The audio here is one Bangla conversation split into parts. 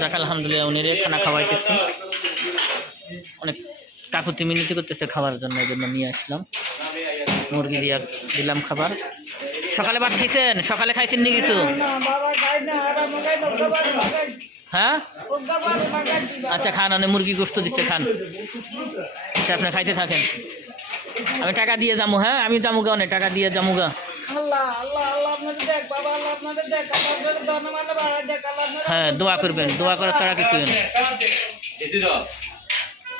যাক আলহামদুলিল্লাহ উনি খানা খাওয়াইতেছে, অনেক কাকুতি মিনতি করতেছে খাবার জন্য, এই জন্য নিয়ে আসলাম। মুরগি দিয়ে দিলাম খাবার। সকালে ভাত খাইছেন? সকালে খাইছেন নি কিছু? হ্যাঁ আচ্ছা খান, অনেক মুরগি গোস্ত দিচ্ছে, খান। আচ্ছা আপনি খাইতে থাকেন, আমি টাকা দিয়ে যাবো। হ্যাঁ আমি যাবো গা, অনেক টাকা দিয়ে যাবো গা। হ্যাঁ দোয়া করবেন, দোয়া করা ছাড়া কিছু না।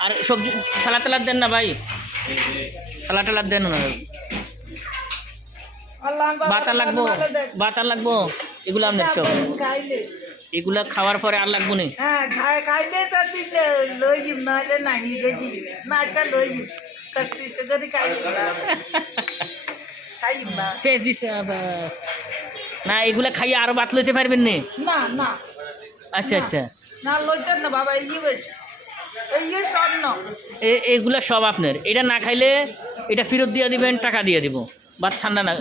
আর সবজি সালাদ টালাদ দেন না ভাই, সালাদ টালাদ দেন না। বাতার লাগবো, বাতার লাগবো, এগুলো আপনার সব, এগুলা খাওয়ার পরে আর লাগবো নি। না এগুলা খাইয়ে আরো বাত লইতে পারবেন নি? না না। আচ্ছা আচ্ছা না লইতেন না বাবা, এগুলা সব আপনার। এটা না খাইলে এটা ফেরত দিয়ে দিবেন, টাকা দিয়ে দিব। ভাত ঠান্ডা না,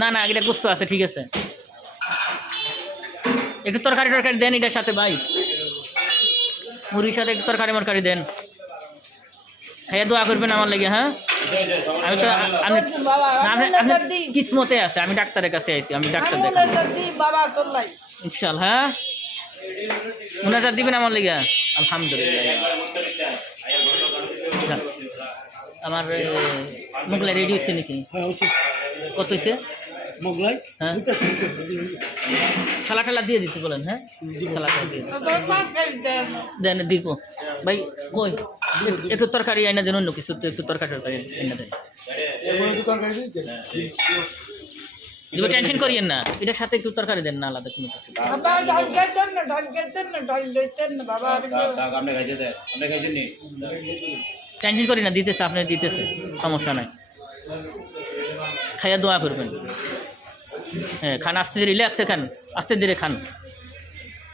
না না এটা গোস্ত আছে, ঠিক আছে। একটু তরকারি টরকারি দেন এটার সাথে ভাই, মুরগির সাথে একটু তরকারি মরকারি দেন। খাইয়া দোয়া করবেন আমার লাগে। হ্যাঁ আমি তো আপনি কিসমতে আছে, আমি ডাক্তারের কাছে আইছি, আমি ডাক্তার দেখাবো ইনশাআল্লাহ। হ্যাঁ মুনাজাত দিবেন আমার লেগে? আলহামদুলিল্লাহ। আমার মোগলাই রেডি হচ্ছে নাকি? কত হয়েছে মোগলাই? হ্যাঁ সালা টালা দিয়ে দিতে বলেন। হ্যাঁ সালা টালা দিয়ে দেন, দিব ভাই। কই একটু তরকারি আইনা দেন, অন্য কিছু একটু তরকারি টরকারি আইনা দেন। দিব, টেনশন করিয়েন না, এটার সাথে একটু তরকারি দেন না, আলাদা কোনো কিছু। টেনশন করি না, দিতেছে আপনি, দিতেছে, সমস্যা নাই। খাইয়া দোয়া করবেন। হ্যাঁ খান, আস্তে ধীরে, রিল্যাক্সে খান, আস্তে ধীরে খান,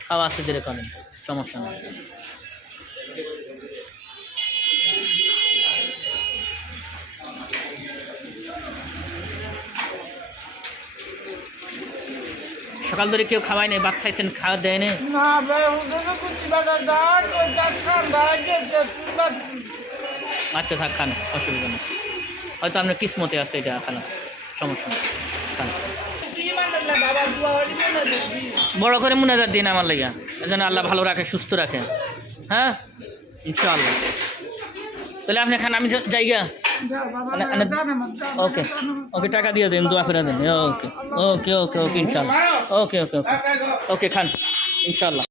খাওয়া আস্তে ধীরে খান, সমস্যা নাই। সকাল ধরে কেউ খাওয়াই নেই, বাচ্চা চাইছেন, খাওয়া দেয় না। আচ্ছা থাক, খান, অসুবিধা নেই, হয়তো আপনার কিসমতে আছে এটা খানা, সমস্যা নেই, খান। বড় করে মুনাজাত দিন আমার লেগে, যেন আল্লাহ ভালো রাখে, সুস্থ রাখে। হ্যাঁ ইনশাআল্লাহ। তাহলে আপনি খান, আমি জায়গা। ওকে ওকে টাকা দিয়ে দিন, দোয়া করে দেন। ওকে ওকে ওকে ওকে ইনশাআল্লাহ। ওকে ওকে ওকে ওকে খান ইনশাআল্লাহ।